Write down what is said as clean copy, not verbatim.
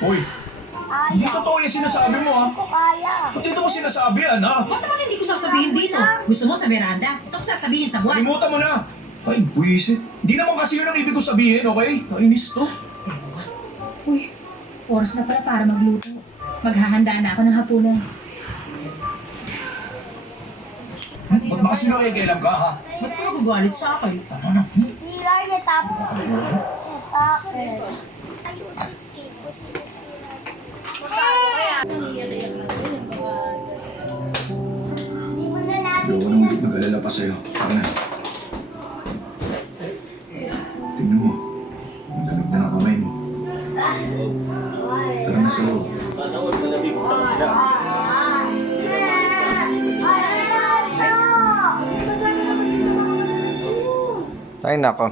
Uy, hindi totoo yung sinasabi mo, ha? Ako kaya. Ba't dito mo sinasabi yan, ha? Ba't naman hindi ko sasabihin dito? Gusto mo sa veranda? Saan ko sasabihin sa buwan? Kalimutan mo na. Ay, buwisit. Hindi naman kasi yun ang ibig ko sabihin, okay? Kainis to. Uy, oras na pala para magluto. Maghahanda na ako ng hapunan. Ba't ba kasi nakikialam ka, ha? Ba't ka nagagalit sa akin? Ano na? Sila niya tapos sa akin. Ayusin ko sinisira. Hindi mo na natin Ayoko nang ulit mag-alala pa sa'yo. Tara na. Tingnan mo. Ang lamig na ng kamay mo. Tara na sa loob. Ay nako,